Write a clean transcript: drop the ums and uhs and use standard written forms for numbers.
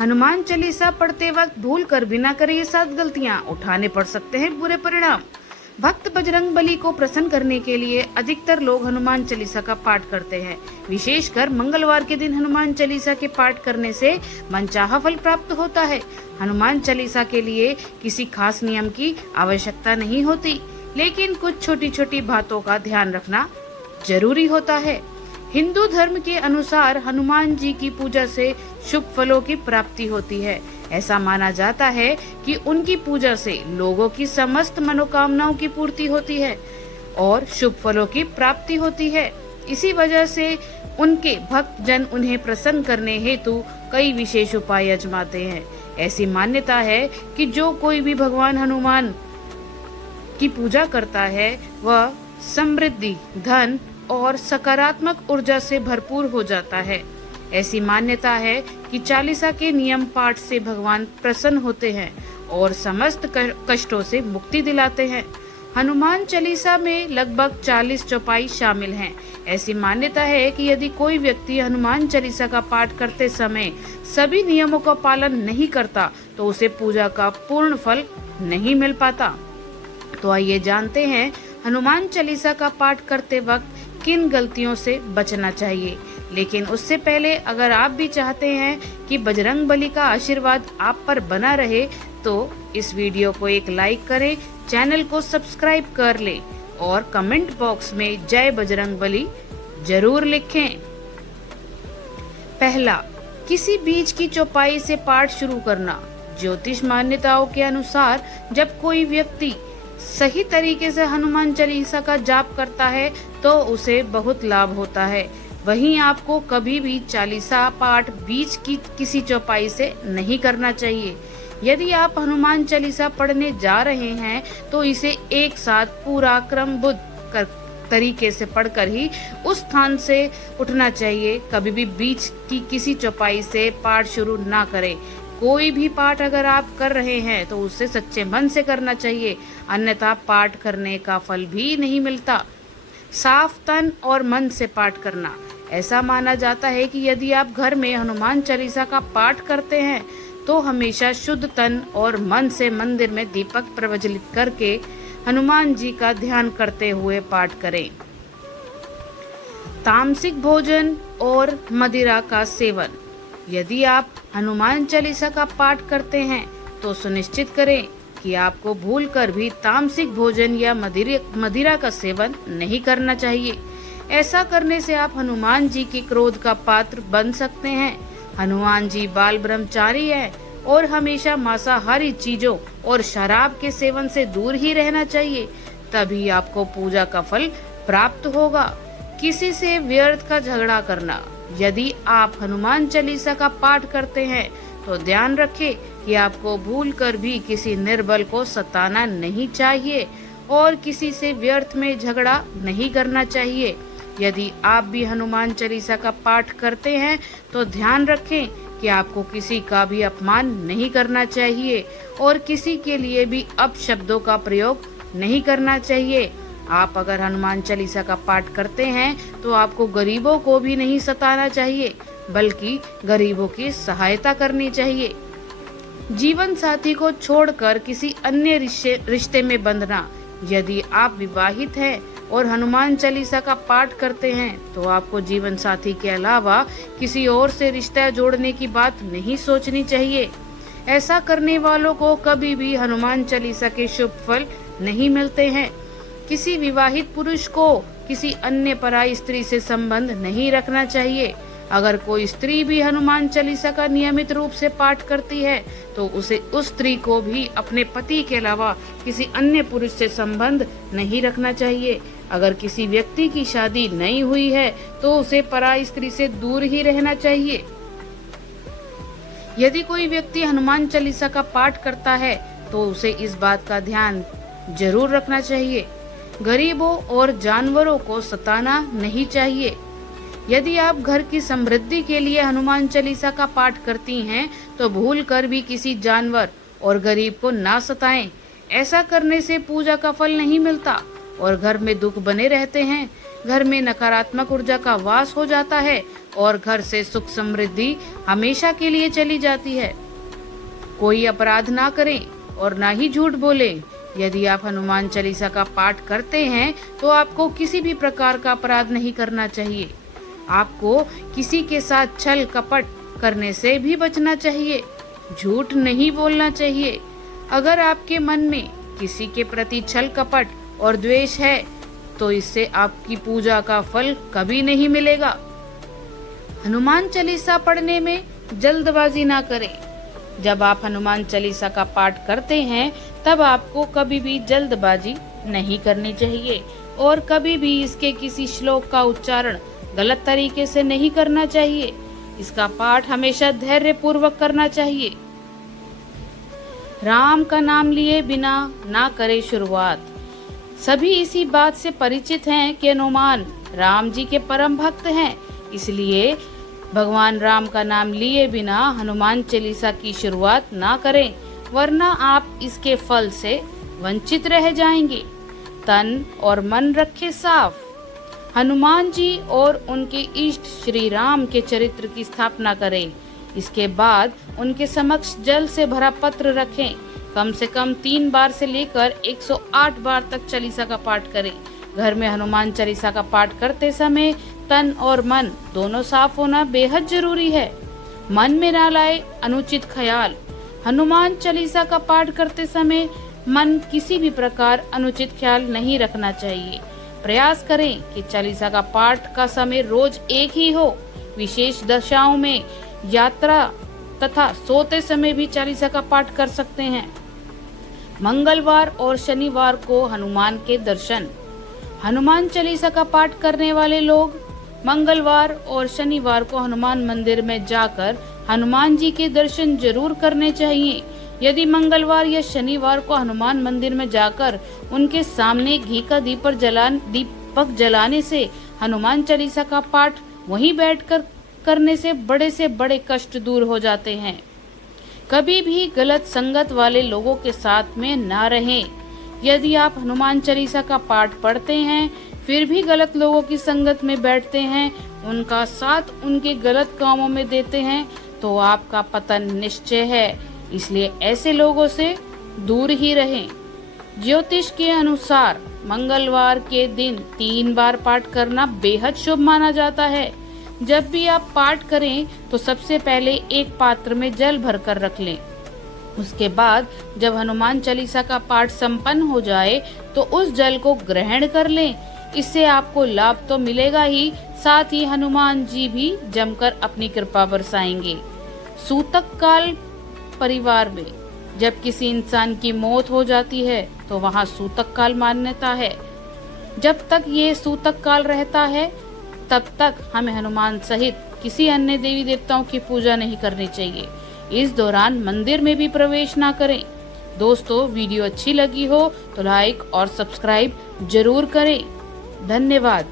हनुमान चालीसा पढ़ते वक्त भूल कर भी ना करें ये 7 गलतियां, उठाने पड़ सकते हैं बुरे परिणाम। भक्त बजरंग बली को प्रसन्न करने के लिए अधिकतर लोग हनुमान चालीसा का पाठ करते हैं। विशेषकर मंगलवार के दिन हनुमान चालीसा के पाठ करने से मनचाहा फल प्राप्त होता है। हनुमान चालीसा के लिए किसी खास नियम की आवश्यकता नहीं होती, लेकिन कुछ छोटी छोटी बातों का ध्यान रखना जरूरी होता है। हिंदू धर्म के अनुसार हनुमान जी की पूजा से शुभ फलों की प्राप्ति होती है। ऐसा माना जाता है कि उनकी पूजा से लोगों की समस्त मनोकामनाओं की पूर्ति होती है और शुभ फलों की प्राप्ति होती है। इसी वजह से उनके भक्त जन उन्हें प्रसन्न करने हेतु कई विशेष उपाय आजमाते हैं। ऐसी मान्यता है कि जो कोई भी भगवान हनुमान की पूजा करता है वह समृद्धि, धन और सकारात्मक ऊर्जा से भरपूर हो जाता है। ऐसी मान्यता है कि चालीसा के नियम पाठ से भगवान प्रसन्न होते हैं और समस्त कष्टों से मुक्ति दिलाते हैं। हनुमान चालीसा में लगभग 40 चौपाई शामिल हैं। ऐसी मान्यता है कि यदि कोई व्यक्ति हनुमान चालीसा का पाठ करते समय सभी नियमों का पालन नहीं करता तो उसे पूजा का पूर्ण फल नहीं मिल पाता। तो आइए जानते हैं हनुमान चालीसा का पाठ करते वक्त किन गलतियों से बचना चाहिए। लेकिन उससे पहले अगर आप भी चाहते हैं कि बजरंग बली का आशीर्वाद आप पर बना रहे तो इस वीडियो को एक लाइक करें, चैनल को सब्सक्राइब कर लें और कमेंट बॉक्स में जय बजरंग बली जरूर लिखें। पहला, किसी बीज की चौपाई से पाठ शुरू करना। ज्योतिष मान्यताओं के अनुसार जब कोई व्यक्ति सही तरीके से हनुमान चालीसा का जाप करता है तो उसे बहुत लाभ होता है। वहीं आपको कभी भी चालीसा पाठ बीच की किसी चौपाई से नहीं करना चाहिए। यदि आप हनुमान चालीसा पढ़ने जा रहे हैं तो इसे एक साथ पूरा क्रमबद्ध तरीके से पढ़कर ही उस स्थान से उठना चाहिए। कभी भी बीच की किसी चौपाई से पाठ शुरू ना करें। कोई भी पाठ अगर आप कर रहे हैं तो उसे सच्चे मन से करना चाहिए, अन्यथा पाठ करने का फल भी नहीं मिलता। साफ तन और मन से पाठ करना। ऐसा माना जाता है कि यदि आप घर में हनुमान चालीसा का पाठ करते हैं तो हमेशा शुद्ध तन और मन से मंदिर में दीपक प्रज्वलित करके हनुमान जी का ध्यान करते हुए पाठ करें। तामसिक भोजन और मदिरा का सेवन। यदि आप हनुमान चालीसा का पाठ करते हैं तो सुनिश्चित करें कि आपको भूलकर भी तामसिक भोजन या मदिरा का सेवन नहीं करना चाहिए। ऐसा करने से आप हनुमान जी के क्रोध का पात्र बन सकते हैं। हनुमान जी बाल ब्रह्मचारी है और हमेशा मांसाहारी चीजों और शराब के सेवन से दूर ही रहना चाहिए, तभी आपको पूजा का फल प्राप्त होगा। किसी से व्यर्थ का झगड़ा करना। यदि आप हनुमान चालीसा का पाठ करते हैं तो ध्यान रखें कि आपको भूलकर भी किसी निर्बल को सताना नहीं चाहिए और किसी से व्यर्थ में झगड़ा नहीं करना चाहिए। यदि आप भी हनुमान चालीसा का पाठ करते हैं तो ध्यान रखें कि आपको किसी का भी अपमान नहीं करना चाहिए और किसी के लिए भी अपशब्दों का प्रयोग नहीं करना चाहिए। आप अगर हनुमान चालीसा का पाठ करते हैं तो आपको गरीबों को भी नहीं सताना चाहिए, बल्कि गरीबों की सहायता करनी चाहिए। जीवन साथी को छोड़कर किसी अन्य रिश्ते में बंधना। यदि आप विवाहित हैं और हनुमान चालीसा का पाठ करते हैं तो आपको जीवन साथी के अलावा किसी और से रिश्ता जोड़ने की बात नहीं सोचनी चाहिए। ऐसा करने वालों को कभी भी हनुमान चालीसा के शुभ फल नहीं मिलते हैं। किसी विवाहित पुरुष को किसी अन्य पराई स्त्री से संबंध नहीं रखना चाहिए। अगर कोई स्त्री भी हनुमान चालीसा का नियमित रूप से पाठ करती है तो उसे उस स्त्री को भी अपने पति के अलावा किसी अन्य पुरुष से संबंध नहीं रखना चाहिए। अगर किसी व्यक्ति की शादी नहीं हुई है तो उसे पराई स्त्री से दूर ही रहना चाहिए। यदि कोई व्यक्ति हनुमान चालीसा का पाठ करता है तो उसे इस बात का ध्यान जरूर रखना चाहिए, गरीबों और जानवरों को सताना नहीं चाहिए। यदि आप घर की समृद्धि के लिए हनुमान चालीसा का पाठ करती हैं तो भूलकर भी किसी जानवर और गरीब को ना सताएं। ऐसा करने से पूजा का फल नहीं मिलता और घर में दुख बने रहते हैं, घर में नकारात्मक ऊर्जा का वास हो जाता है और घर से सुख समृद्धि हमेशा के लिए चली जाती है। कोई अपराध ना करें और ना ही झूठ बोलें। यदि आप हनुमान चालीसा का पाठ करते हैं तो आपको किसी भी प्रकार का अपराध नहीं करना चाहिए। आपको किसी के साथ छल कपट करने से भी बचना चाहिए। झूठ नहीं बोलना चाहिए। अगर आपके मन में किसी के प्रति छल कपट और द्वेष है तो इससे आपकी पूजा का फल कभी नहीं मिलेगा। हनुमान चालीसा पढ़ने में जल्दबाजी ना करें। जब आप हनुमान चालीसा का पाठ करते हैं तब आपको कभी भी जल्दबाजी नहीं करनी चाहिए और कभी भी इसके किसी श्लोक का उच्चारण गलत तरीके से नहीं करना चाहिए। इसका पाठ हमेशा धैर्य पूर्वक करना चाहिए। राम का नाम लिए बिना ना करे शुरुआत। सभी इसी बात से परिचित हैं कि हनुमान राम जी के परम भक्त हैं, इसलिए भगवान राम का नाम लिए बिना हनुमान चालीसा की शुरुआत ना करें, वरना आप इसके फल से वंचित रह जाएंगे। तन और मन रखे साफ। हनुमान जी और उनके इष्ट श्री राम के चरित्र की स्थापना करें। इसके बाद उनके समक्ष जल से भरा पत्र रखें। कम से कम 3 बार से लेकर 108 बार तक चालीसा का पाठ करें। घर में हनुमान चालीसा का पाठ करते समय तन और मन दोनों साफ होना बेहद जरूरी है। मन में ना लाए अनुचित ख्याल। हनुमान चालीसा का पाठ करते समय मन किसी भी प्रकार अनुचित ख्याल नहीं रखना चाहिए। प्रयास करें कि चालीसा का पाठ का समय रोज एक ही हो। विशेष दशाओं में, यात्रा तथा सोते समय भी चालीसा का पाठ कर सकते हैं। मंगलवार और शनिवार को हनुमान के दर्शन। हनुमान चालीसा का पाठ करने वाले लोग मंगलवार और शनिवार को हनुमान मंदिर में जाकर हनुमान जी के दर्शन जरूर करने चाहिए। यदि मंगलवार या शनिवार को हनुमान मंदिर में जाकर उनके सामने घी का दीपक जलाने से हनुमान चालीसा का पाठ वहीं बैठकर करने से बड़े कष्ट दूर हो जाते हैं। कभी भी गलत संगत वाले लोगों के साथ में ना रहें। यदि आप हनुमान चालीसा का पाठ पढ़ते हैं फिर भी गलत लोगों की संगत में बैठते हैं, उनका साथ उनके गलत कामों में देते हैं तो आपका पतन निश्चय है। इसलिए ऐसे लोगों से दूर ही रहें। ज्योतिष के अनुसार मंगलवार के दिन 3 बार पाठ करना बेहद शुभ माना जाता है। जब भी आप पाठ करें तो सबसे पहले एक पात्र में जल भरकर रख लें। उसके बाद जब हनुमान चालीसा का पाठ संपन्न हो जाए तो उस जल को ग्रहण कर लें। इससे आपको लाभ तो मिलेगा ही, साथ ही हनुमान जी भी जमकर अपनी कृपा बरसाएंगे। सूतक काल परिवार में जब किसी इंसान की मौत हो जाती है तो वहाँ सूतक काल मान्यता है। जब तक ये सूतक काल रहता है तब तक हमें हनुमान सहित किसी अन्य देवी देवताओं की पूजा नहीं करनी चाहिए। इस दौरान मंदिर में भी प्रवेश ना करें। दोस्तों, वीडियो अच्छी लगी हो तो लाइक और सब्सक्राइब जरूर करें। धन्यवाद।